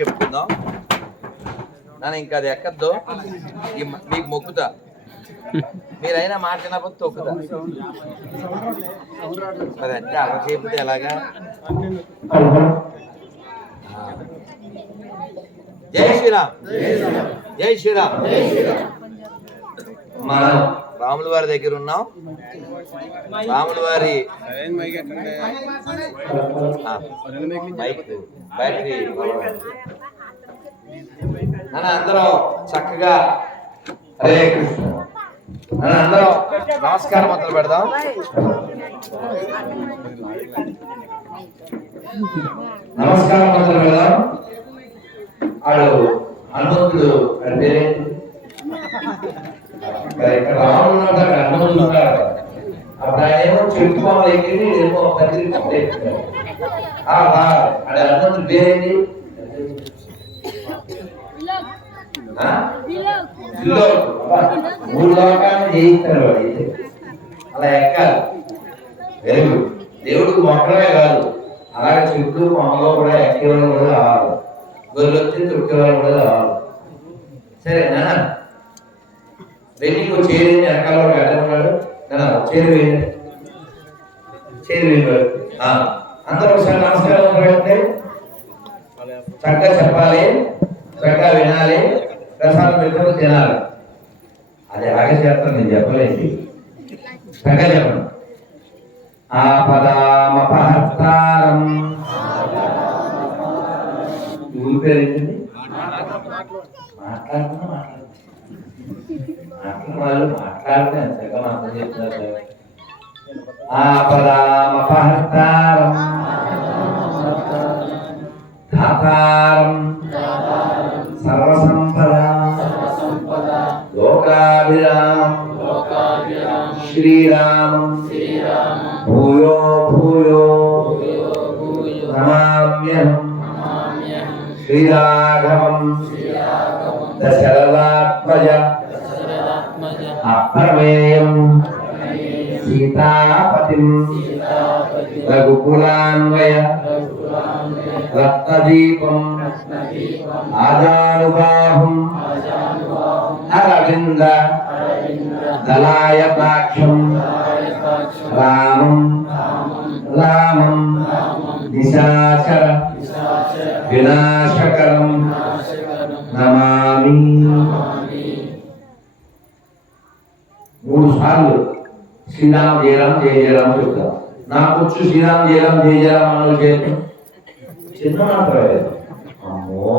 చెప్పుకుందాం నాన్న. ఇంకా అది ఎక్కద్దు, మీకు మొక్కుతా. మీరైనా మాట వినకపోతే తొక్కుతా. మరి అంటే అలా చేయకపోతే ఎలాగా? జై శ్రీరామ్, జై శ్రీరామ్. మనం రాముల వారి దగ్గర ఉన్నాం. రాముల వారి బ్యాటరీ అందరం చక్కగా హరే కృష్ణ అందరం నమస్కారం మొదలు పెడదాం. నమస్కారం మొదలు పెడదాం. వాడు హనుమంతుడు అంటే ఇక్కడ రాముడు హనుమంతుడు ఉన్నాడు. అప్పుడు ఆయన ఏమో చెప్పుకోవాలి ఏమో పత్రిక హనుమంతుడు పేరేంటి? మూడు లోకాలను జయిస్తాడు వాడు. అలా ఎక్కాలి. వెలుగు దేవుడికి మొక్కలే కాదు, అలాగే చుట్టూ మొక్కలో కూడా ఎక్కేవాళ్ళు కూడా కావాలి. గొర్రెలు వచ్చి తొక్కేవాళ్ళు కూడా కావాలి. సరే నాన్న రెడ్డికి చేరింది వెనకాల వాడు అడ్డమన్నాడు. చేరు వేయండి, చేరు వేయవాడు. అందరూ ఒకసారి నమస్కారం పెడితే చక్కగా చెప్పాలి, చక్కగా వినాలి, ప్రసాదం పెట్టుకుని తినాలి. అది అలాగే చేస్తాను, నేను చెప్పలేదు. చక్కగా చెప్పండి. ఆపదామపహర్తారం. ఊరి పేరు ఏంటండి? మాట్లాడితే ఎంతగా అర్థం చెప్తున్నారు. ఆపదామపహర్తారం ధాతారం సర్వసంపదా లోకాభిరామం శ్రీరామం భూయో భూయో నమామ్యహం శ్రీరాఘవం దశరథాత్మజ అప్రమేయం సీతాపతిం రఘుకులాన్వయ రత్నదీపం ఆజానుబాహుం అరవింద దళాయతాక్షం రామం రామం నిశాచర వినాశకరం నమామి. 3 సార్లు శ్రీరామ జయరాం జయ జయరాం చెప్తాం. నాకు వచ్చు శ్రీరామ జయరాం జయ జయరాం అన్నది చేస్తాం. చిన్న మాత్రమే. అమ్మో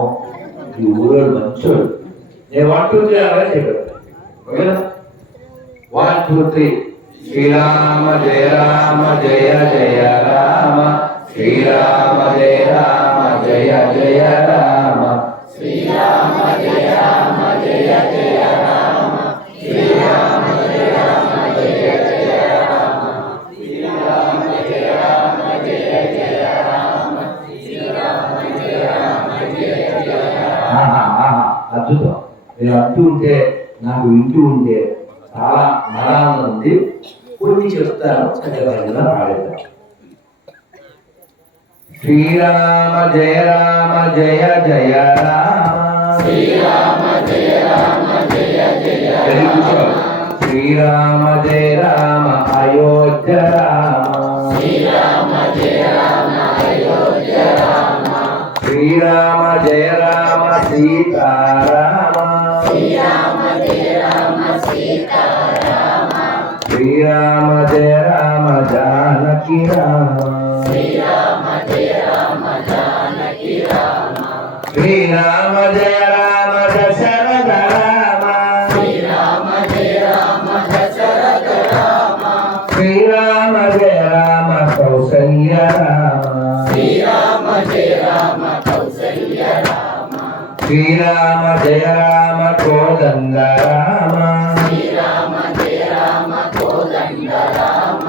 ఈ ఊరు మంచోడు. నేను 1 2 3 అలాగే చెప్పాను. ఓకేనా? 1 2 3 శ్రీరామ జయ రామ జయ జయ రామ శ్రీరామ జయ రామ జయ జయ రామ శ్రీరామ జయ రామ జయ జయ రామ శ్రీరామ జయ రామ జయ జయ రామ శ్రీరామ జయ రామ జయ జయ రామ శ్రీరామ జయ రామ జయ జయ రామ. అద్భుతం. మీరు అంటూ ఉంటే నాకు వింటూ ఉంటే చాలా ఆనందం ఉంది. కొన్ని చెప్తాను, చక్కగా పాడేద్దాం. శ్రీరామ జయ రామ జయ జయ రామ శ్రీరామ జయ రామ జయ జయ శ్రీరామ జయ రామ అయోధ్య రామ శ్రీరామ జయ రామ అయోధ్య రామ శ్రీరామ జయ రామ సీతారామ శ్రీరామ జయ రామ సీతారామ శ్రీరామ జయ రామ జానకి రామ శ్రీరామ జయ రామ జానకి రామ శ్రీరామ జయ రామ దశరథ రామ శ్రీరామ జయ రామ దశరథ రామ శ్రీరామ జయ రామ కౌసల్య రామ శ్రీరామ జయ రామ కౌసల్య రామ శ్రీరామ జయ రామ కోదండ రామ శ్రీరామ జయ రామ కోదండ రామ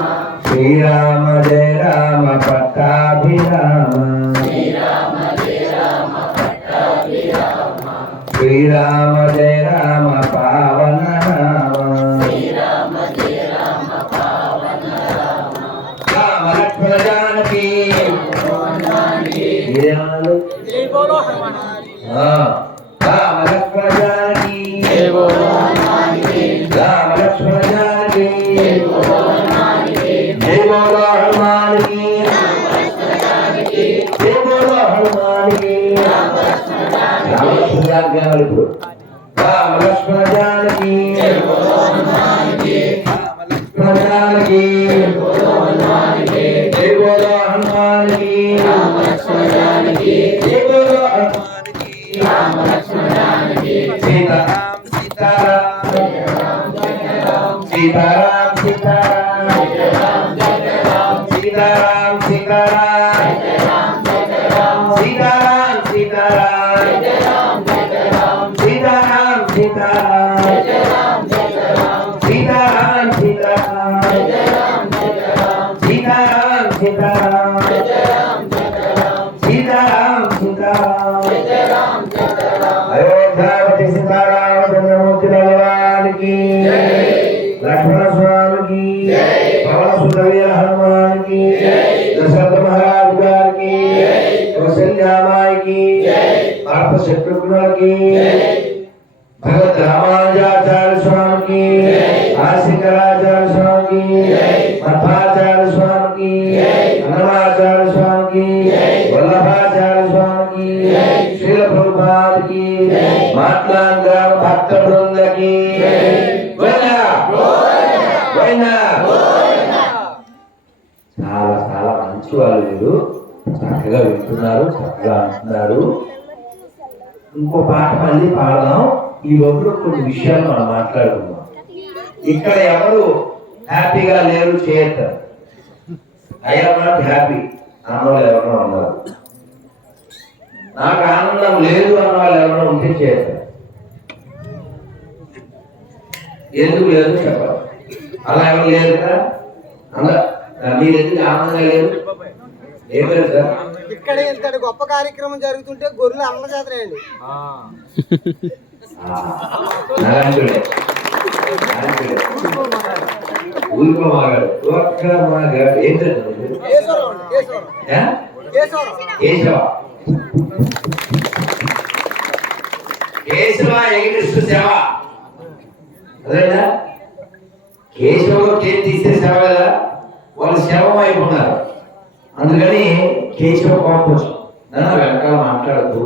శ్రీరామ జయ రామ పట్టాభిరామ శ్రీరామ జయ రామ పట్టాభిరామ శ్రీరామ జయ రామ పావన రామ శ్రీరామ జయ రామ పావన రామ రామ లక్ష్మణ జానకి. రామ లక్ష్మణ జానకి జై బోలో హనుమాన్ కి రామ లక్ష్మణ జానకి జై బోలో హనుమాన్ కి జై బోలో హనుమాన్ కి జై బోలో హనుమాన్ కి రామ లక్ష్మణ జానకి జై బోలో హనుమాన్ కి రామ లక్ష్మణ జానకి జై బోలో హనుమాన్ కి జై బోలో హనుమాన్ కి రామ లక్ష్మణ జానకి జై బోలో హనుమాన్ కి రామ లక్ష్మణ జానకి సీతారాం సీతారాం సీతారాం సీతారాం సీతారాం సీతారాం సీతారాం సీతారాం సీతారాం సీతారాం సీతారాం సీతారాం సీతారాం సీతారాం అయోధ్యావతి సీతారామ చంద్రమూర్తి భగవానికి లక్ష్మణ స్వామికి పవన సుతవీర హనుమానికి దశరథ మహారాజు గారికి కౌసల్యామాయికి పార్థ శత్రుఘ్నులకి భగవద్ రామానుజాచార్య స్వామికి ఆశంకరాచార్య స్వామికి మధ్వాచార్య స్వామికి అన్నమాచార్య స్వామికి వల్లభాచార్య స్వామికి శ్రీల ప్రభుపాదికి మాట్లాంగ భక్త బృందకి చాలా చాలా మంచి వాళ్ళు మీరు చక్కగా వింటున్నారు, చక్కగా అంటున్నారు. ఇంకో పాట మళ్ళీ పాడదాం. ఈ లోపల కొన్ని విషయాలు మనం మాట్లాడుకుందాం. ఇక్కడ ఎవరు హ్యాపీగా లేరు చేయతారు. ఐఎమ్ నాట్ హ్యాపీ అన్నవాళ్ళు ఎవరైనా ఉన్నారు. నాకు ఆనందం లేదు అన్న వాళ్ళు ఎవరైనా ఉంటే చేయతారు. ఎందుకు లేదు చెప్పాలి. అలా ఎవరు లేరు కదా. అలా మీరు ఎందుకు ఆనందంగా లేరు? ఏమలేదు సార్. ఇక్కడ ఇంతటి గొప్ప కార్యక్రమం జరుగుతుంటే గొర్రెలు అమ్మ చేతనండి. కేశవులో కేసు తీస్తే సేవ కదా, వాళ్ళు శవం అయిపోతున్నారు. అందుకని కేశవ కోపం నన్ను వెనకాల మాట్లాడుతూ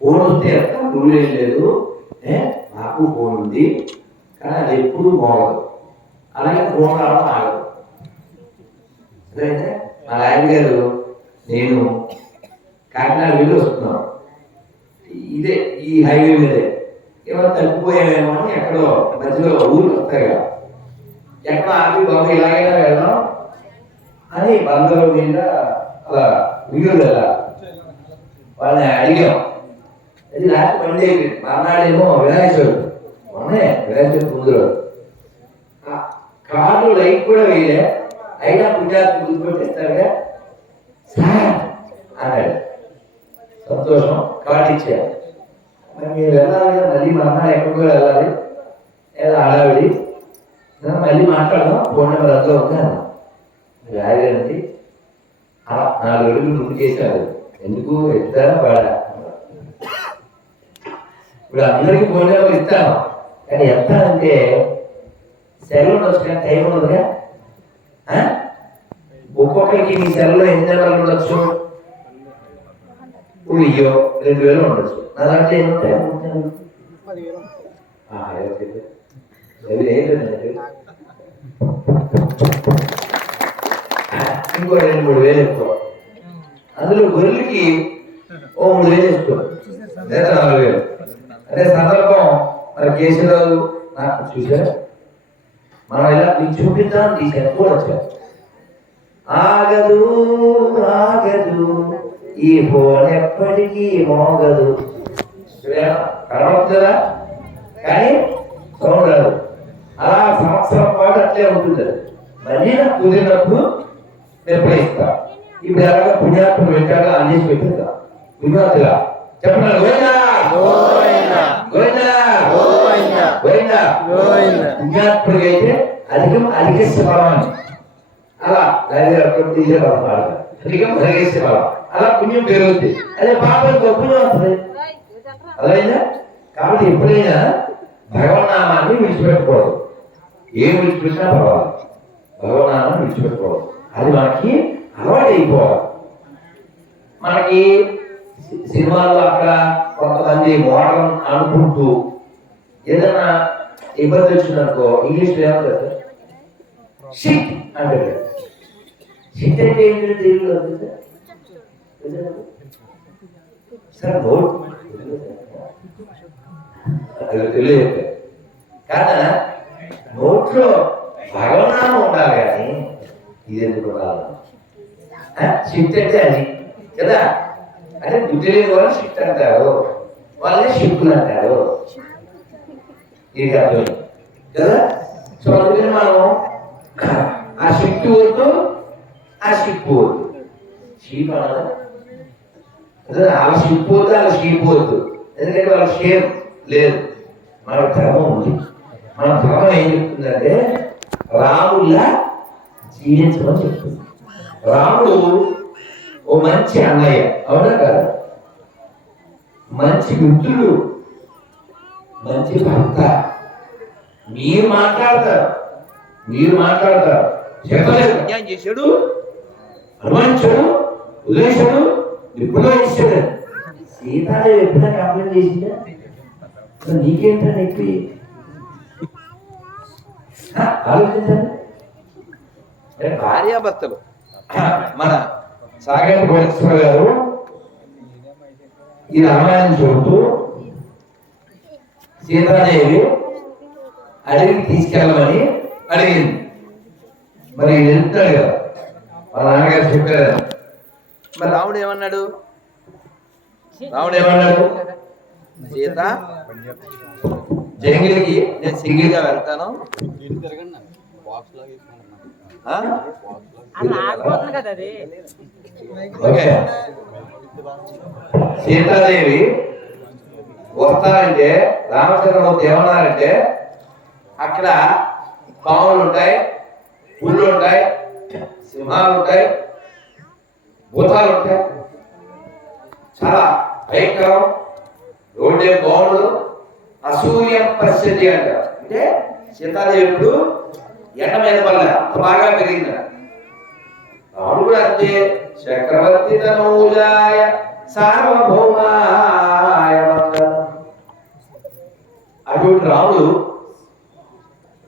ఫోన్ వస్తే రూల్ ఏం లేదు, నాకు ఫోన్ ఉంది కానీ అది ఎప్పుడు మోగదు, అలాగే ఫోన్ రావడం ఆగదు. అదైతే మా ఆయన గారు నేను కాకినాడ వెళ్ళి వస్తున్నాను, ఇదే ఈ హైవే మీదే ఏమో తప్పిపోయామేమో అని ఎక్కడో మధ్యలో ఊరు వస్తాయి కదా, ఎక్కడో ఆపి బాబు ఇలాగైనా వెళ్దాం అని బందరు మీద అలా వీడియోలు వెళ్ళా వాళ్ళని అడిగాం. అది రాత్రి పండుగ అయిపోయింది. మర్నాడేమో వినాయక చవితి, మొన్నే వినాయక చవితి ముందు రోజు కార్లు లైట్ కూడా వేయలే, అయినా పుణ్యాత్మ గుర్తుపెట్టిస్తారుగా సార్ అన్నాడు. సంతోషం, కార్డు ఇచ్చారు. మరి మీరు వెళ్ళాలి కదా, మళ్ళీ మర్నాడు ఎక్కడికో వెళ్ళాలి, ఏదో హడావిడి, మళ్ళీ మాట్లాడదాం, ఫోన్ నెంబర్ అంతా ఉందా రాయగారండి. 4 రోజులు ముందు చేశారు. ఎందుకు ఎత్తారా వాడా? ఇప్పుడు అందరికీ ఫోన్ నెంబర్ ఇస్తాను, కానీ ఎంత అంటే సెలవు ఉండొచ్చు కానీ టైం ఉండదుగా. ఒక్కొక్కరికి మీ సెలవులో ఎన్ని నెంబర్లు ఉండొచ్చు? 2,000 ఉండొచ్చు. నా దాంట్లో ఎన్ని ఉంటాయి? ఇంకో 2-3 ఎక్కువ. అందులో గొర్రెలకి 3,000 ఎక్కువ లేదా 4,000. అంటే సందర్భం మరి కేసీరావు నాకు చూసారు, మనం ఇలా మీకు చూపిద్దాం తీసాను కూడా వచ్చారు. ఆగదు ఆగదు ఈ ఫోన్ ఎప్పటికీ మోగదు, కనబడుతుందా కానీ సౌండ్ రాదు. అలా సంవత్సరం పాటు అట్లే ఉంటుంది. మళ్ళీ నాకు కుదిరినప్పుడు నిర్వహిస్తా. ఇప్పుడు ఎలాగ పుణ్యాత్మను వెంటాగా అందేసి పెట్టిందా పుణ్యాతుగా చెప్పండి. పుణ్యాత్ముడికి అయితే అధికస్య బలం అని అలా అధికం అధికస్య బలం. అలా పుణ్యం పెరుగుతుంది. అదే పాపం పుణ్యం వస్తుంది. అదైనా కాబట్టి ఎప్పుడైనా భగవన్నామాన్ని విడిచిపెట్టకూడదు. ఏం విడిచిపెట్టినా పర్వాలేదు, భగవన్నామాన్ని విడిచిపెట్టకూడదు. అది మనకి అలవాటు అయిపోవాలి. మనకి సినిమాల్లో అక్కడ కొంతమంది మోడల్ అనుకుంటూ ఏదైనా ఇబ్బంది వచ్చిందనుకో ఇంగ్లీష్లో ఏమంటారు, షిట్ అంటే. షిట్ అంటే ఏంటంటే తెలుగులో సార్ నోట్ తెలియదు కాదా, నోట్లో భగవనామం ఉండాలి కానీ ఇది ఎందుకు ఉండాలి? షిఫ్ట్ అంటే అది కదా, అంటే బుద్ధి లేని వాళ్ళు షిఫ్ట్ అంటారు, వాళ్ళే షిఫ్ట్లు అంటారు. ఇది కాదు కదా. సో అందుకని మనం ఆ షిఫ్ట్ వద్దు, ఆ షిఫ్ట్ వద్దు. షీప్ అనదా, వాళ్ళ షిప్ వద్దు, వాళ్ళ షీప్ వద్దు. ఎందుకంటే వాళ్ళ షేప్ లేదు. మన ధర్మం ఉంది. మన ధర్మం ఏం చెప్తుందంటే రాముడిలా జీవించమని చెప్తుంది. రాముడు ఓ మంచి అన్నయ్య, అవునా కదా, మంచి మిత్రుడు, మంచి భర్త. మీరు మాట్లాడతారు చెప్పలేదు, అన్యాయం చేశాడు, అనుమానించాడు, వదిలేశాడు, ఎప్పుడో ఇచ్చాడు. సీతాదేవి ఎప్పుడైనా కంప్లైంట్ చేసిందా? నీకేంటని ఎక్కువ ఆలోచించండి. భార్యాభర్తలు మన సాగర్ కోటేశ్వర గారు ఈ రామాయణం చెబుతూ సీతాదేవి అడవికి తీసుకెళ్ళమని అడిగింది. మరి వెళ్తాడు కదా, వాళ్ళ నాన్నగారు చెప్పారు. మరి రాముడు ఏమన్నాడు? సీత జంగిలికి నేను సింగిల్ గా వెళ్తాను, ఓకే. సీతాదేవి వస్తారంటే రామచంద్రమూర్తి ఏమన్నారంటే అక్కడ పాములు ఉంటాయి, పుళ్ళు ఉంటాయి, సింహాలు ఉంటాయి, భూతాలు ఉంటాయి, చాలా భయంకరం, రోడ్డే బాగుండదు, అసూయ పరిస్థితి అంటారు. అంటే సీతాదేవి ఇప్పుడు ఎండ మీద పడలే, అంత బాగా పెరిగింది. రాముడు కూడా అంతే, చక్రవర్తి తనూజాయ సార్వభౌమాయ మంగళం. అటువంటి రాముడు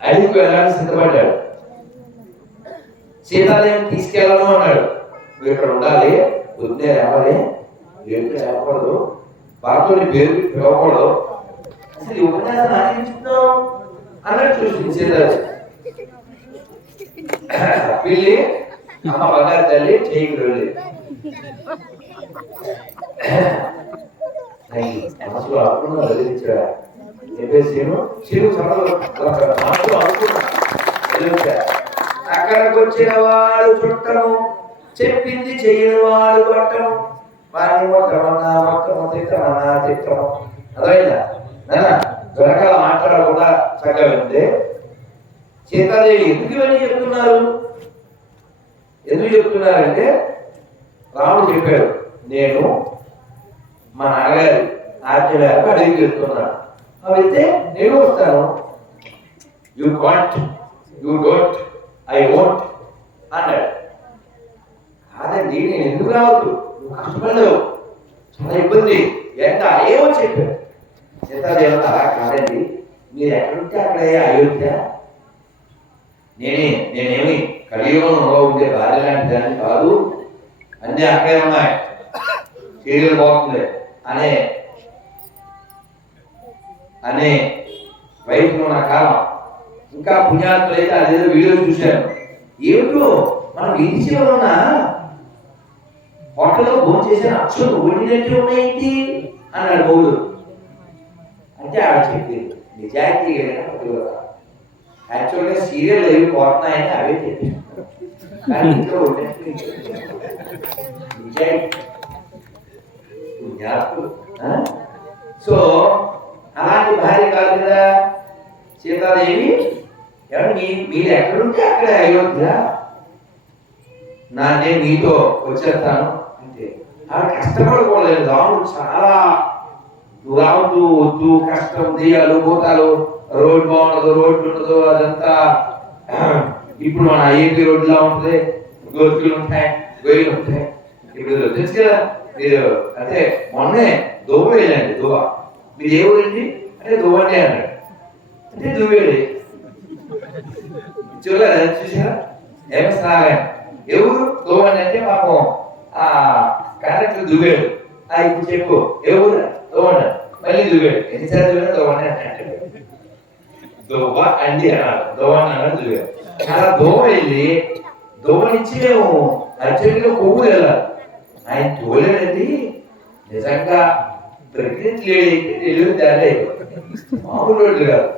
అడవికి వెళ్ళడానికి సిద్ధపడ్డాడు. సీతాదేవిని తీసుకెళ్ళను అన్నాడు. నువ్వు ఇక్కడ ఉండాలి, పొద్దునే రావాలి, ఏమిటి రాకూడదు, భర్తని పేరు పిలవకూడదు, అసలు ఈ ఉపన్యాసం ఆచరించుకున్నావు అన్నట్టు చూసింది సీతాదేవి. పిల్లి అమ్మ బంగారు తల్లి చేయకు వెళ్ళి మనసులో అనుకున్నా వదిలించా చెప్పేసి అక్కడికి వచ్చిన వాడు చుట్టము, చెప్పింది చేయని వాడు కొట్టము, వాడిని మొట్టమన్నా మొట్టము తిట్టమన్నా తిట్టము. అదైనా వెనకాల మాట్లాడకుండా చక్కగా వింటే సీతాదేవి ఎందుకు ఇవన్నీ చెప్తున్నారంటే రాముడు చెప్పాడు, నేను మా నాన్నగారి ఆజ్ఞ మేరకు అడిగి వెళ్తున్నాను, వెళ్తే నేను వస్తాను. You want, you don't, I won't అన్నాడు. కాదండి నేను ఎందుకు రావద్దు, నువ్వు కష్టపడలేవు, చాలా ఇబ్బంది ఎంత ఏమో చెప్పాడు. సీతాదేవత కాదండి, మీరు ఎక్కడుంటే అక్కడే అయోధ్య, నేనేమి కలియుగంలో ఉండే భార్య లాంటి దాన్ని కాదు, అన్నీ అక్కడే ఉన్నాయి, సీరియల్ బాగుంది అనే వయసులో నా కాలం. ఇంకా పుణ్యాత్తులు అయితే అదేదో వీడియో చూశాను, ఏమిటో మన వీధి చివరన హోటల్లో భోజనం చేసిన అక్షలు వండినట్టు ఉన్నాయేంటి అన్నాడు బౌడు. అంటే ఆడ చెప్పింది నిజాయితీ యాక్చువల్గా సీరియల్ ఏవి పోతున్నాయని అవే చెప్పాను, కానీ ఇంట్లో ఉన్నట్టు నిజాయితీ పుణ్యాత్తులు. సో అలాంటి భార్య కాదు కదా సీతాదేవి. ఎవరు మీరు ఎక్కడుంటే అక్కడే అయోధ్య, నేను మీతో వచ్చేస్తాను అంటే ఆవిడ కష్టపడకూడలేదు. రాముడు చాలా రావద్దు వద్దు కష్టం దెయ్యాలు భూతాలు రోడ్డు బాగుండదు రోడ్డు ఉండదు అదంతా ఇప్పుడు మన ఐఐటి రోడ్డులా ఉంటుంది గోతులు ఉంటాయి గొయ్యలు ఉంటాయి. ఇప్పుడు తెలుసు కదా మీరు అంటే మొన్నే దువ్వ వెళ్ళండి దువ్వ మీరు ఏ ఊరండి అంటే దువ్వండి అన్నాడు అంటే దువ్వేడి చూడలేదా చూసారా ఎంఎస్ నారాయణ ఎవరు దువ్వండి అంటే పాపం ఆ క్యారెక్టర్ దువ్వేడు ఇప్పుడు చెప్పు ఎవరు దువ్వండి మళ్ళీ దువ్వేడు ఎన్నిసార్లు దువ్వేడు దువ్వండి అంటే దువ్వ అండి అన్నారు దువ్వండి అన్నాడు దువ్వేడు అలా దువ్వ వెళ్ళి దువ్వ నుంచి మేము అర్జెంట్గా కొవ్వు వెళ్ళాలి. ఆయన తోలేదండి నిజంగా ప్రెగ్నెంట్ లేడీ అయితే డెలివరీ దారి మామూలు రోడ్లు కాదు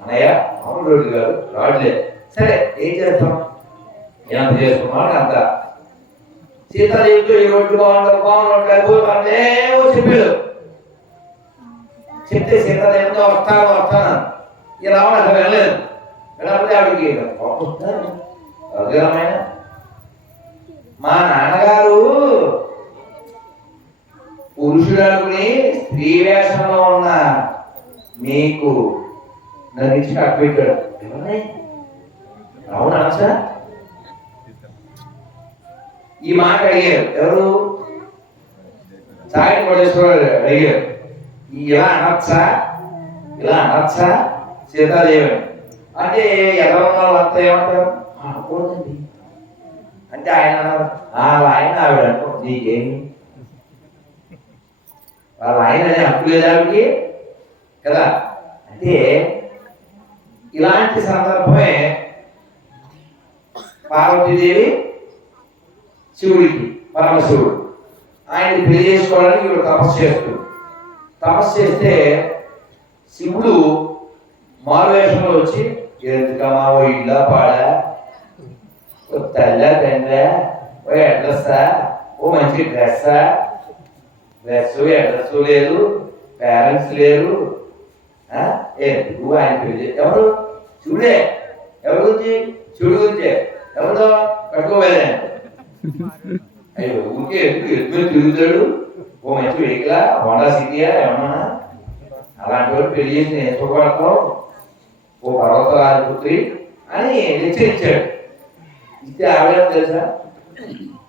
అన్నయ్య మామూలు రోడ్లు కాదు రాడ్లే. సరే ఏం చేస్తాం ఎంత చేసుకున్నాడు అంత సీతాదేవితో ఈ రోడ్లు బాగుండవు చెప్పాడు. చెప్తే సీతాదేవితో వస్తాను ఈ రావడం అసలు వెళ్ళలేదు. వెళ్ళకపోతే ఆవిడకి అద్భుతమైన మా నాన్నగారు పురుషుడు అనుకుని స్త్రీ వేషంలో ఉన్న మీకు నన్ను ఇచ్చి కట్టబెట్టాడు. అవునా సార్ ఈ మాట అడిగారు ఎవరు సాయి కోటేశ్వరరావు అడిగారు ఇలా అనొచ్చా సీతాదేవి అంటే ఎవరన్నా అంతా ఏమంటారు అనకూడదండి అంటే ఆయన ఆయన ఆవిడ అంటూ నీకేమి వాళ్ళ ఆయననే హక్కు లేదు ఆవిడకి కదా. అంటే ఇలాంటి సందర్భమే పార్వతీదేవి శివుడికి పరమశివుడు ఆయన్ని పెళ్లి చేసుకోవడానికి ఇవి తపస్సు చేస్తే శివుడు మారువేషంలో వచ్చి ఎందుకమ్మా ఓ ఇళ్ళ పాడా ఓ తల్ల తండ్రా ఓ అడ్రస్సా ఓ మంచి డ్రెస్ అడ్రస్ లేదు పేరెంట్స్ లేరు ఎందుకు ఆయన పెళ్లి ఎవరు శివుడే ఎవరి గురించి శివుడి గురించే ఎవరితో కట్టుకోవాలి అయ్యో ఊరికే ఎదుగు తిరుగుతాడు ఓ మంచి వెహికలా హోండా సిటీయా ఏమన్నా అలాంటి వాడు పెళ్లి చేసి నేర్చుకోవడంతో ఓ పర్వతరాజపుత్రి అని హెచ్చరించాడు. ఇస్తే ఆవిడ తెలుసా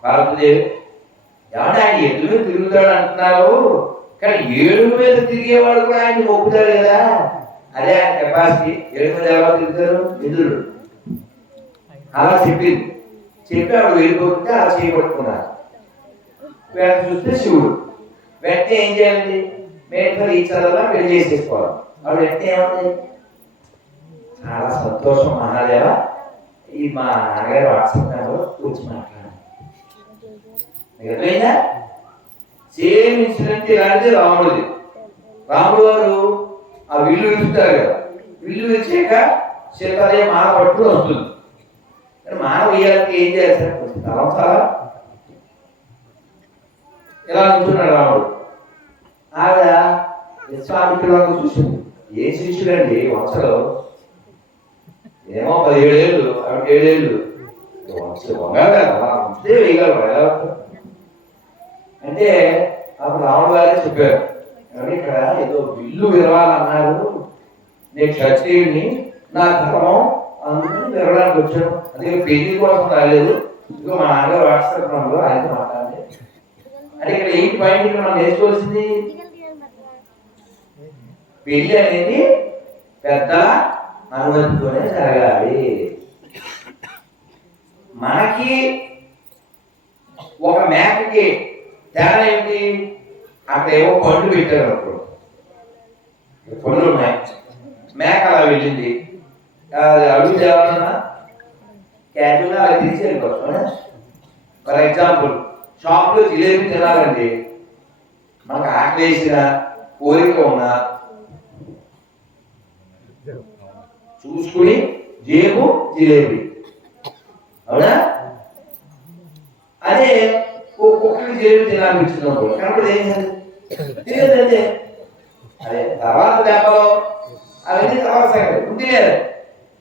పార్వతీదేవి ఏమంటే ఆయన ఎదురు తిరుగుతాడు అంటున్నారు కానీ ఏడుగు మీద తిరిగేవాడు కూడా ఆయన మొక్కుతాడు కదా అదే ఆయన కెపాసిటీ. ఏడుగు మీద ఎవరు తిరుగుతారు ఎదురు అలా చెప్పింది. చెప్పి ఆవిడ వెళ్ళిపోతుంటే అలా చేయబట్టుకున్నారు. వెంట చూస్తే శివుడు వెంటనే ఏం చేయాలి మేట్లో ఈ చదవలా పెళ్లి చేసేసుకోవాలి. ఆవిడ వెంటనే ఏమంది చాలా సంతోషం మహాదేవ ఈ మా నాన్నగారు వాట్సాప్ నెంబర్ కూర్చి మాట్లాడారు. సేమ్ ఇన్సిడెంట్ ఇలాంటిది రాముడిది. రాముడు గారు ఆ విల్లు విలుస్తారు కదా విల్లు విలిచాక సీతాదేవి మాల పట్టుకుని వస్తుంది. మానవ వేయాలకి ఏం చేస్తారు తలంచాలా ఇలా ఉంటున్నాడు రాముడు. ఆవిడ విశ్వామిత్రులను చూసింది. ఏ శిష్యుడండి వంశలో ఏమో 17 ఏళ్ళు ఆవిడ 7 ఏళ్ళు వంగారు కదా ఉంచితే వేయగలరు ఎలా అంటే అప్పుడు రాముడు గారే చెప్పారు ఇక్కడ ఏదో విల్లు విరవాలన్నారు నేను క్షత్రియుడిని నా ధర్మం అందుకని విరవడానికి వచ్చాను అందుకే పెళ్లి కోసం రాలేదు. ఇదిగో మా నాన్నగారు వాట్సాప్ నంబర్ ఆయనతో మాట్లాడండి అంటే ఇక్కడ 8 పాయింట్ మనం నేర్చుకోవాల్సింది పెళ్లి అనేది పెద్ద అనుమతితోనే జరగాలి. మనకి ఒక మేకకి తేడా ఏంటి అక్కడ ఏవో పండ్లు పెట్టారు అప్పుడు పండ్లు ఉన్నాయి మేక అలా వెళ్ళింది అడుగుతే ఎవరన్నా క్యాజువల్గా అలా తీసి వెళ్ళిపోతాం. ఫర్ ఎగ్జాంపుల్ షాప్లో జిలేబీ తినాలండి మనకు ఆకలి వేసిన కోరిక ఉన్నా చూసుకుని జేబు జిలేబీ అవునా అదే ఒక్కొక్కరికి జిలేబీ తినాలనిపించింది అనుకోండి కాబట్టి ఏం తినేదంటే అదే తర్వాత దెబ్బలో అవన్నీ తర్వాత సంగతి ఉంది లేదా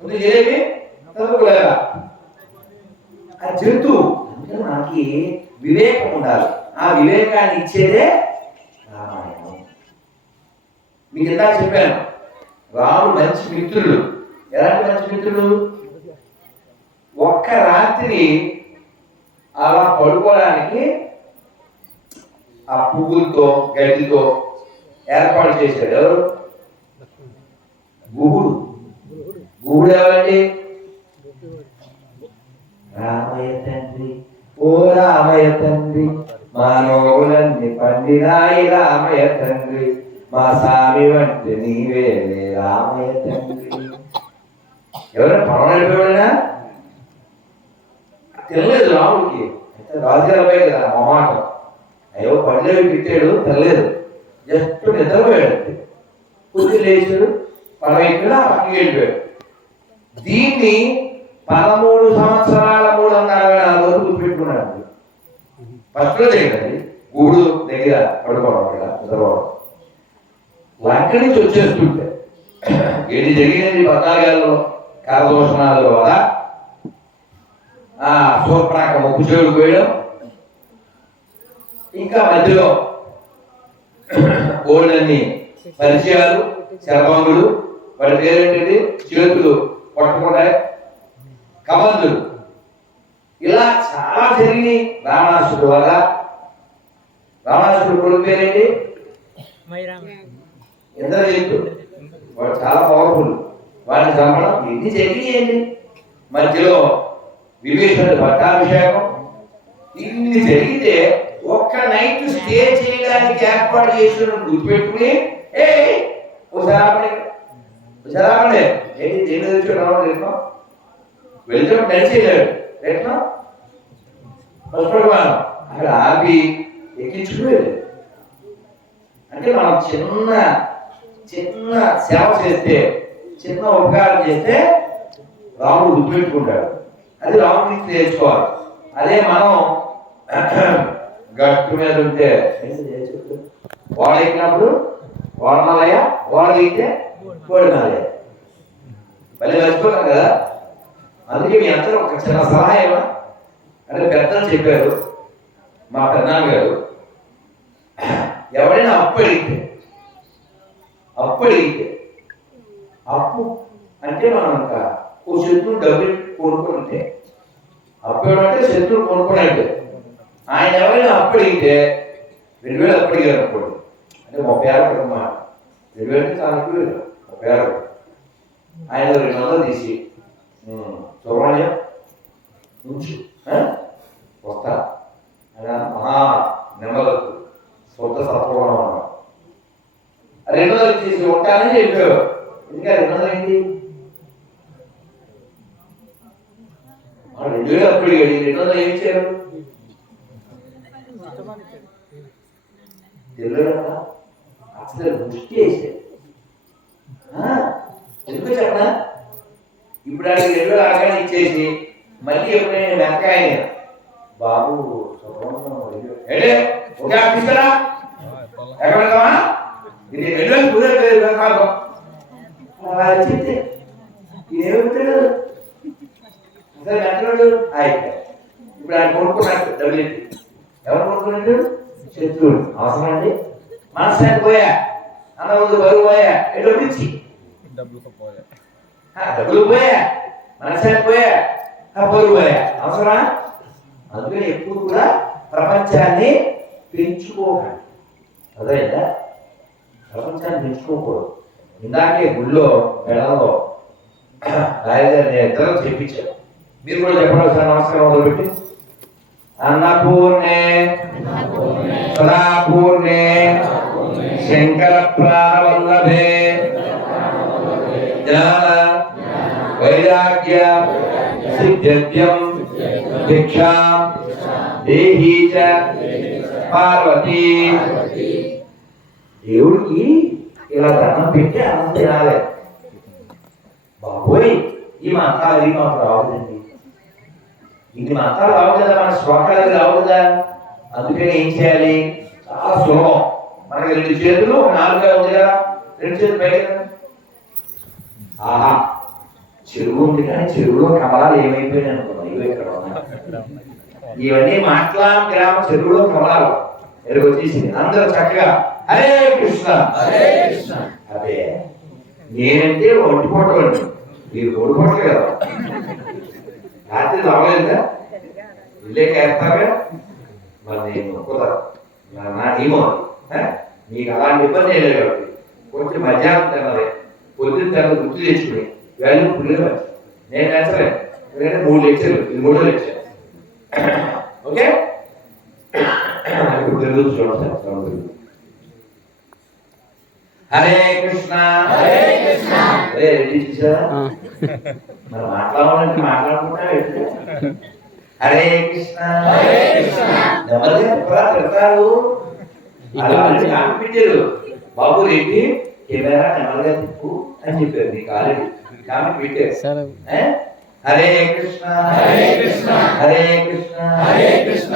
ముందు జిలేబీ చదువుకోలేదా ఆ జంతువు మనకి వివేకం ఉండాలి. ఆ వివేకాన్ని ఇచ్చేదే రామాయణం. మీకు ఇందాక చెప్పాను, రాముడు మంచి మిత్రుడు. ఎలాంటి మంచి మిత్రుడు? ఒక్క రాత్రి అలా పడుకోవడానికి ఆ పువ్వులతో గడ్డితో ఏర్పాటు చేశాడు. ఎవరు? గుహుడు. గుహుడు ఎవరండి? రామయ్య తండ్రి, ఓ రామయ్య తండ్రి, మా నోవులన్నీ పండినాయి రామయ్య తండ్రి, మా స్వామి వంటి నీవేలే రామయ్య తండ్రి. ఎవరైనా పొలం నడిపేవాళ్ళైనా తెలియలేదు రాముడికి. రాజుగారిపై కదా మొహమాటం. అయ్యో పళ్ళేవి పెట్టాడు, తెలియదు. జస్ట్ నిద్రపోయాడు. కొద్ది లేచాడు, పడవైపులా పక్కకి వెళ్ళిపోయాడు. దీన్ని 13 సంవత్సరాల 364 రోజులు గుర్తుపెట్టుకున్నాడు. ఫస్ట్ దగ్గరండి గూడు దగ్గర పడుకోవడం వల్ల నిద్రపోవడం. లంక నుంచి వచ్చేస్తుంటే ఏది జరిగినది 14 ఏళ్ళలో కరదోషణాల వల్ల సూర్పణాక ముగ్గు చెవులు పోయడం, ఇంకా మధ్యలో గోల్డన్ని పరిచయాలు, శరభంగుడు, వాడి పేరేంటండి, చేతులు పట్టుకుండా కబంధుడు, ఇలా చాలా జరిగినాయి. రావణాసుడు వల్ల. రావణాసుడు కొడుకు పేరేంటి? ఇంద్రజిత్తు. వాడు చాలా పవర్ఫుల్. వాడిని చంపడం ఎన్ని జరిగినాయండి. మధ్యలో విభీషణుడు పట్టాభిషేకం, ఇన్ని జరిగితే ఒక్క నైట్ స్టే చేయడానికి ఏర్పాటు చేసిన గుర్తుపెట్టుకుని ఒకసారి ఏంటి దేని తెచ్చి రావడం ఎట్లా వెళ్తే నడిచేయలేడు. ఎట్లా పశుపడివాను అక్కడ ఆపి ఎక్కించుకునేది. అంటే మనం చిన్న చిన్న సేవ చేస్తే, చిన్న ఉపకారం చేస్తే రాముడు గుర్తుపెట్టుకుంటాడు. అది రాముడి నుంచి నేర్చుకోవాలి. అదే మనం గట్టు మీద ఉంటే వాడు ఎక్కినప్పుడు వాడమలయ్య, వాడు ఎక్కితే కోడిమలయ్య. మళ్ళీ మర్చిపోతాం కదా. అందుకే మీ అందరూ ఒక చిన్న సలహా ఏమన్నా అంటే పెద్దలు చెప్పారు. మా పెద్దనాన్న గారు ఎవరైనా అప్పు అడిగితే అప్పు అంటే మనం ఇంకా ఓ శత్రువు డబ్బులు కొనుక్కుంటే అప్పు ఏమంటే శత్రువు కొనుక్కున్నట్టు. ఆయన ఎవరైనా అప్పు అడిగితే 2000 అప్పు అడిగారు అనుకోండి, అంటే 30 ఏళ్ళ క్రితం మాట. 2000 చాలా ఎక్కువ, 30 ఏళ్ళ. ఆయన 200 తీసి సుబ్రహ్మణ్యం ఉంచు వస్తా ఆయన మహా నెమ్మలకు సొంత సత్వగుణం అన్నాడు. 200 తీసి ఉంటానని చెప్పారు. ఇంకా 200 ఏంటి? 2000 అప్పుడు 200 ఏం చేయరు? తెలియదు కదా. అసలు దృష్టి వేసారు. ఎందుకు చెప్పనా? ఇప్పుడు ఆయన 2000 ఆగానే ఇచ్చేసి మళ్ళీ ఎప్పుడైనా వెనకాయ బాబు ఒకే ఆఫీసరా ఎక్కడ వెళ్తావా ఇది 2000 కుదరలేదు కాదు అలా చెప్తే ఏమిటాడు అసలు వెంటనాడు అయిపోయి. ఇప్పుడు ఆయన కొనుక్కున్నాడు డబ్బులు. ఎవరు కొనుక్కున్నాడు? శత్రువుడు. అవసరం అండి. మనశ్శాంతి పోయా, అన్న ముందు బరువు పోయా, డబ్బులు ఇచ్చి డబ్బులు పోయా, మనశ్శాంతి పోయా, బరువు పోయా, అవసరమా? అందుకని ఎప్పుడు కూడా ప్రపంచాన్ని పెంచుకోకండి. అదేందా ప్రపంచాన్ని పెంచుకోకూడదు. ఇందాకే గుళ్ళో మెడలో రాయగారు ఇద్దరు చెప్పించారు. మీరు కూడా చెప్పడం సార్. నమస్కారం మొదలుపెట్టి అన్నపూర్ణే సదాపూర్ణే శంకర ప్రాణవల్లభే జ్ఞాన వైరాగ్య సిద్ధ్యం భిక్షాం దేహీ చ పార్వతీ. దేవుడికి ఇలా దండం పెట్టి అన్నం తినాలి. బాబోయ్ ఈ మంత్రాలు ఇవి మాకు రావద్దండి. ఇన్ని మంత్రాలు రావు కదా, మన శ్లోకాలు రావు కదా. అందుకని ఏం చేయాలి? చాలా సులభం. మనకి 2 చేతులు 4 ఉంది కదా, 2 చేతులు పైకి. ఆహా చెరువు ఉంది కానీ చెరువులో కమలాలు ఏమైపోయినాయి అనుకున్నాం. ఇవి ఇక్కడ ఉన్నాయి. ఇవన్నీ మాట్లాం గ్రామ చెరువులో కమలాలు. ఇక్కడికి వచ్చేసింది. అందరూ చక్కగా హరే కృష్ణ హరే కృష్ణ. అదే నేనంటే ఒంటిపోవటం అండి, మీరు ఒడిపోవట్లే కదా. రాత్రి రావలేదుగా, ఇల్లే కేస్తారుగా. మరి నేను కుదరదు, నా నియమం అది. మీకు అలాంటి ఇబ్బంది లేదు కాబట్టి కొంచెం మధ్యాహ్నం తినాలి, పొద్దున్న తినాలి, గుర్తు తెచ్చుకుని వేళ పుల్లిగా నేను నచ్చలేదు. ఎందుకంటే 3 లెక్చర్లు, ఇది 3వ లెక్చర్. ఓకే, ఇప్పుడు తెలుగు చూడండి. హరే కృష్ణ హరే కృష్ణ. అరే రెడీ చూసారా, మరి మాట్లాడాలంటే మాట్లాడుకుంటా. హరే కృష్ణ హరే కృష్ణ. నెమ్మదిగా తిడతారు, పెట్టారు. బాబు రెడ్డి కెమెరా నెమ్మదిగా తిప్పు అని చెప్పారు, నీకు ఆల్రెడీ కామెంట్ పెట్టారు. హరే కృష్ణ హరే కృష్ణ హరే కృష్ణ హరే కృష్ణ.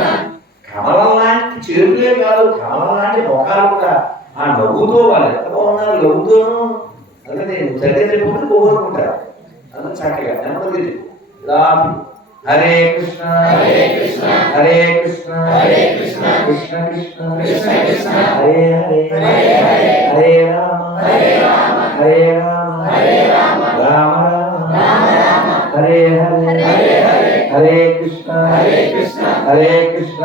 కమలం లాంటి చేతులే కాదు, కమలం లాంటి ముఖాలు కూడా. ఆ నవ్వుతో వాళ్ళు ఎంత బాగున్నారు, నవ్వుతోను. అందుకే నేను చదివే చెప్పుకుంటూ కోరుకుంటారు. అందుకు చక్కగా నెమ్మది ఇలా హరే కృష్ణ హరే కృష్ణ హరే కృష్ణ హరే కృష్ణ కృష్ణ కృష్ణ కృష్ణ కృష్ణ హరే హరే హరే హరే హరే రామ హరే రామ హరే రామ హరే రామ రామ రామ రామ హరే హరే హరే హరే హరే కృష్ణ హరే కృష్ణ హరే కృష్ణ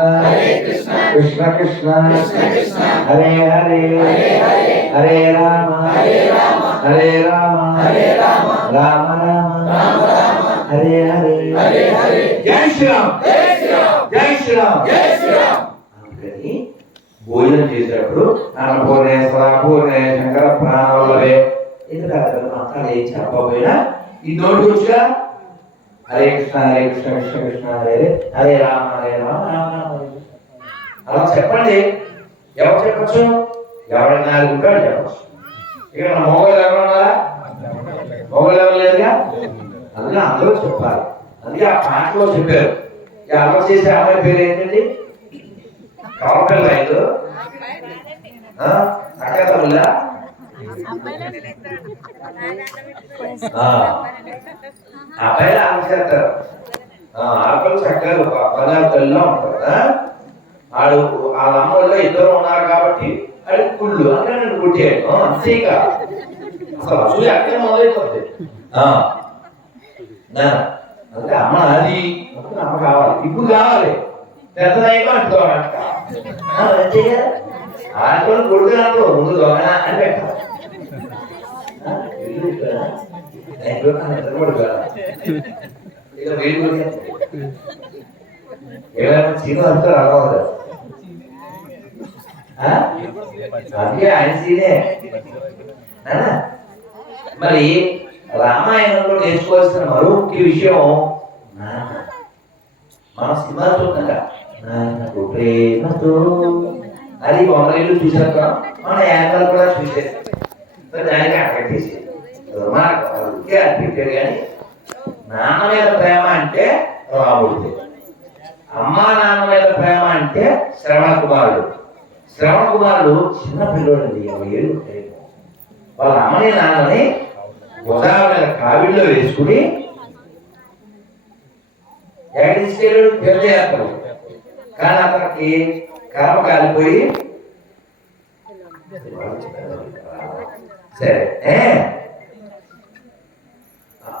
కృష్ణ కృష్ణ కృష్ణ కృష్ణ హరే హరే హరే హరే హరే రామ హరే రామ హరే రామ రామ రామ రామ రామ హరే హరే హరే హరే. జై శ్రీరామ్ జై శ్రీరామ్ జై శ్రీరామ్ జై శ్రీరామ్. అందుకని భోజనం చేసేటప్పుడు అన్నపూర్ణేశ్వర పూర్ణే శంకర ప్రాణవల్లభే ఎందుకంటే మాత్రం ఏం చెప్పబోయినా ఈ నోటి వచ్చా హరే కృష్ణ కృష్ణ కృష్ణ హరే హరే రామ రామ రామ. అలా చెప్పండి. ఎవరు చెప్పచ్చు? ఎవరైనా ఉంటాడు చెప్పచ్చు. ఇక్కడ మన మొగలు ఎవరు ఉన్నారా? మొగలు ఎవరు లేదుగా. అందుకే అందరూ చెప్పాలి. అందుకే ఆ పాటలో చెప్పారు. ఈ అలవాటు చేసే అమ్మాయి పేరు ఏంటండి? కవరపిల్ల రైతు అక్కడల్లా అబ్బాయిలు ఆమె చేస్తారు. ఆడపిల్ల చక్కగా పదాలు తల్లిలో ఉంటారు. ఆడు వాళ్ళ అమ్మ వల్ల ఇద్దరు ఉన్నారు కాబట్టి అది కుళ్ళు అంటే నేను కుట్టాను అంతేగా. అసలు అసలు అక్కడే మొదలైపోతుంది. అంటే అమ్మ అది అమ్మ కావాలి, ఇప్పుడు కావాలి, పెద్దదైనా అంటుకోవాలంట. అంతేగా ఆడపిల్ల కొడుకు అంటూ ముందు దొంగ అని పెట్టాలి. ఇక వీళ్ళు ఏమైనా సీను అంటారు అలవాడు. అందుకే ఆయన సీనే. మరి రామాయణంలో నేర్చుకోవాల్సిన మరో ముఖ్య విషయం మన సినిమా చూడగా నాన్నకు ప్రేమతో అది బొమ్మలు చూసాక మన యాంకర్ కూడా చూసేది. దానికి అక్కడేసి దుర్మార్గం అనిపించారు. కానీ నాన్న మీద ప్రేమ అంటే రాముడిది, అమ్మా నాన్న మీద ప్రేమ అంటే శ్రవణ కుమారుడు. శ్రవణ కుమారుడు చిన్న పిల్లోడు అండి, 20 ఏళ్ళు ఉంటాయి. వాళ్ళ అమ్మని నాన్నని ఉదాహరణ మీద కావిడిలో వేసుకుని ఎక్కడ తీసుకెళ్ళాడు? తీర్థయాత్రలు. కానీ అతనికి కర్మ కాలిపోయి సరే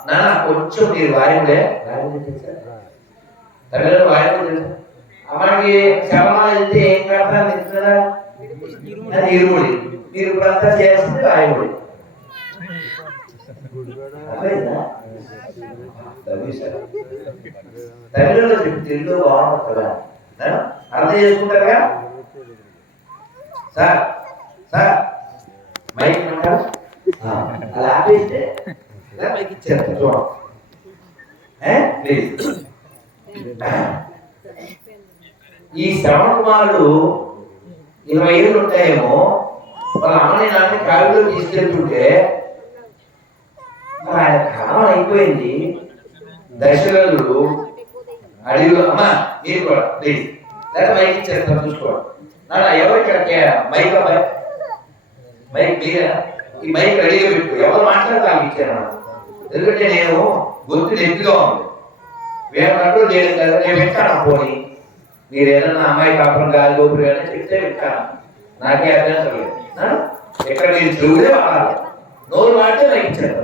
నాన్న కొంచెం మీరు వాయుడే తల్లిదండ్రులు వాయుడు అమ్మకి శవమాలు వెళ్తే ఏం కడతారు తెలుసుదా? అది ఇరుముడి. మీరు ఇప్పుడంతా చేస్తుంది వాయుడి. తల్లిదండ్రులు చెప్పి తెలుగులో బాగుంటుంది కదా, అర్థం చేసుకుంటారుగా. సార్ సార్ మైక్ అంటారు అలా ఆపేస్తే మైక్ ఇచ్చారు చూడండి ప్లీజ్. ఈ శ్రవణ కుమారుడు 20 ఏళ్ళు ఉంటాయేమో. వాళ్ళ అమ్మని నాన్న కావిలో తీసుకెళ్తుంటే ఆయన కాలం అయిపోయింది. దశరథుడు అడవిలో అమ్మ మీరు కూడా ప్లీజ్ లేదా మైక్ ఇచ్చేస్తాను చూసుకోండి. నాన్న ఎవరికి మైక్ అబ్బాయి మైక్ మీరే ఈ మైక్ రెడీగా పెట్టు, ఎవరు మాట్లాడతాను ఇచ్చాను. ఎందుకంటే నేను గొంతు నొప్పిగా ఉంది, వేరే కంట్రోల్ చేయలేదు కదా. నేను పెట్టాను పోనీ మీరు ఏదన్నా అమ్మాయి కాపురం గాలి గోపురు కానీ చెప్తే వింటాను, నాకే అభ్యంతరం లేదు. ఎక్కడ మీరు చెవులే వాడాలి, నోరు వాడితే నాకు ఇచ్చారు.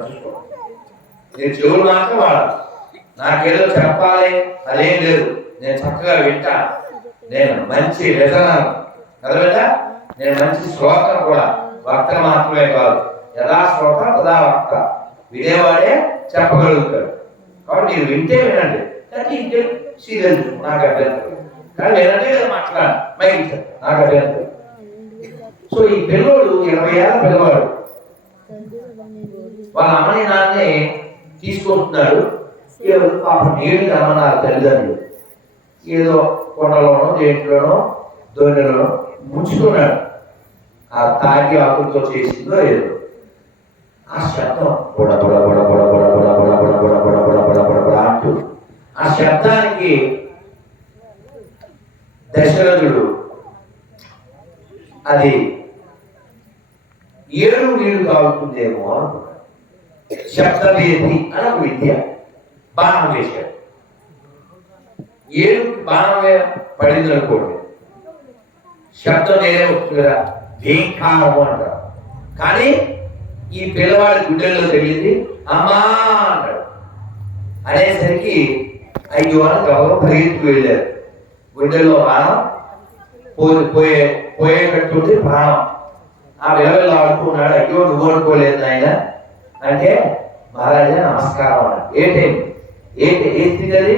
మీరు చెవులు మాత్రం వాడాలి. నాకేదో చెప్పాలి అదేం లేదు, నేను చక్కగా వింటాను. నేను మంచి వ్యసనాలు అర్థమైందా? నేను మంచి శ్రోతను కూడా, వక్త మాత్రమే కాదు. యథా శ్రోత తదా వక్త, వినేవాడే చెప్పగలుగుతాడు. కాబట్టి మీరు వింటే వినండి, కానీ ఇంకే సీరియల్ నాకు అభ్యంతరం. కానీ లేదంటే కదా మాట్లాడాలి, మైక్ నాకు అభ్యంతరం. సో ఈ పిల్లోడు 20 ఏళ్ళ పిల్లవాడు వాళ్ళ అమ్మని నాన్నే తీసుకొస్తున్నాడు. పాపం నీళ్ళు అమ్మన్నారు తల్లిదండ్రులు. ఏదో కొండలోనో దేంట్లోనో దొన్నెలోనో ముంచుతున్నాడు. ఆ తాగి ఆకులతో చేసిందో ఏదో ఆ శబ్దం బొడ బొడ బొడ బొడ బొడ బొడ బొడ బొడ బొడ బొడ బొడ బొడ బొడ బొడ అంటూ ఆ శబ్దానికి దశరథుడు అది ఏడు నీళ్లు తాగుతుందేమో అనుకున్నాడు. శబ్దవేది అని ఒక విద్య, బాణం వేశాడు. ఏడు బాణం పడింది అనుకోండి, శబ్దం నేనే వస్తుంది కదా, భీంకారము అంటారు. కానీ ఈ పిల్లవాడి గుడ్డెల్లో తెలియదు, అమ్మా అంటాడు. అనేసరికి 5 వారం గౌరవం పరిగెత్తుకు వెళ్ళారు. గుడ్డెల్లో బాణం పోయేటట్టుంది ప్రాణం. ఆ విలవెల్లా ఆడుకున్నాడు. అయ్యో నువ్వు అనుకోలేదు ఆయన అంటే, మహారాజా నమస్కారం అన్నాడు. ఏ స్థితి అది?